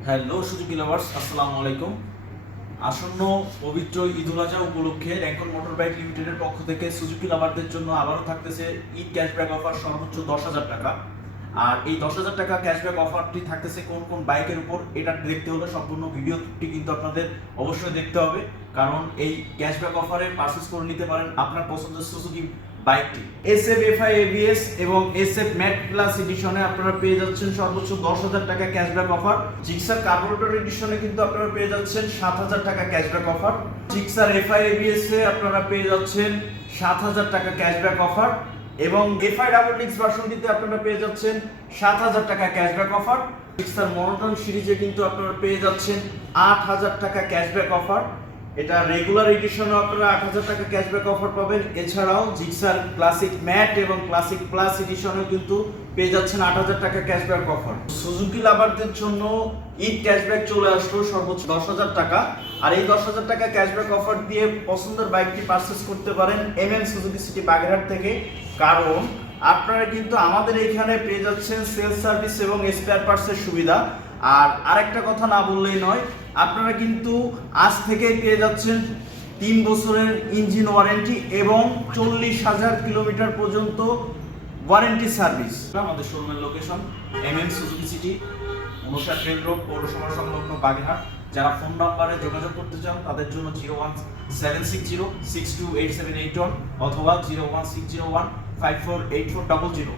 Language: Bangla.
হ্যালো সুজুকি লাভার্স আসসালামু আলাইকুম। আসন্ন পবিত্র ঈদুল আজহা উপলক্ষে র্যাঙ্কন মোটর বাইক লিমিটেডের পক্ষ থেকে সুজুকি লাভারদের জন্য আবারও থাকতেছে ঈদ ক্যাশব্যাক অফার সর্বোচ্চ দশ হাজার টাকা। আর এই দশ হাজার টাকা ক্যাশব্যাক অফারটি থাকতেছে কোন কোন বাইকের উপর, এটা দেখতে হলে সম্পূর্ণ ভিডিওটি কিন্তু আপনাদের অবশ্যই দেখতে হবে। কারণ এই ক্যাশব্যাক অফারে পারচেস করে নিতে পারেন আপনার পছন্দের সুজুকি বাইকটি S F F I ABS এবং এস এফ ম্যাট প্লাস এডিশনে আপনারা পেয়ে যাচ্ছেন সর্বোচ্চ দশ হাজার টাকা ক্যাশব্যাক অফার জিক্সার কার্বোরেটর এডিশনে কিন্তু আপনারা পেয়ে যাচ্ছেন সাত হাজার টাকা cashback offer Gixxer F I ABS এ আপনারা পেয়ে যাচ্ছেন সাত হাজার টাকা ক্যাশব্যাক অফার এবং এফআই ডাবল ডিক্স ভার্সনটিতে আপনারা পেয়ে যাচ্ছেন সাত হাজার টাকা ক্যাশব্যাক অফার ডিক্সার মনোটন সিরিজে কিন্তু আপনারা পেয়ে যাচ্ছেন আট হাজার টাকা ক্যাশব্যাক অফার এটা রেগুলার এডিশনে আপনারা আট হাজার টাকা ক্যাশব্যাক অফার পাবেন। এছাড়াও জিক্সার ক্লাসিক ম্যাট এবং ক্লাসিক প্লাস এডিশনেও কিন্তু পেয়ে যাচ্ছেন আট হাজার টাকা ক্যাশব্যাক অফার সুজুকি লাভারদের জন্য ঈদ ক্যাশব্যাক চলে আসলো সর্বোচ্চ দশ হাজার টাকা। আর এই দশ হাজার টাকা ক্যাশব্যাক অফার দিয়ে পছন্দের বাইকটি পারচেস করতে পারেন এম সুজুকি সিটি বাগেরহাট থেকে। কারণ আপনারা কিন্তু আমাদের এখানে পেয়ে যাচ্ছেন সেলস সার্ভিস এবং স্পেয়ার পার্টসের সুবিধা। আর আরেকটা কথা না বললেই নয়, আপনারা কিন্তু আজ থেকেই পেয়ে যাচ্ছেন তিন বছরের ইঞ্জিন ওয়ারেন্টি এবং চল্লিশ হাজার কিলোমিটার পর্যন্ত ওয়ারেন্টি সার্ভিস। আমাদের শোরুমের location M M Suzuki city অনুষার train road, পৌরসভা সংলগ্ন বাগেরহাট। যারা ফোন নাম্বারে যোগাযোগ করতে চান, তাদের জন্য zero one seven six zero six two eight seven eight one অথবা zero one six zero one five four eight four double zero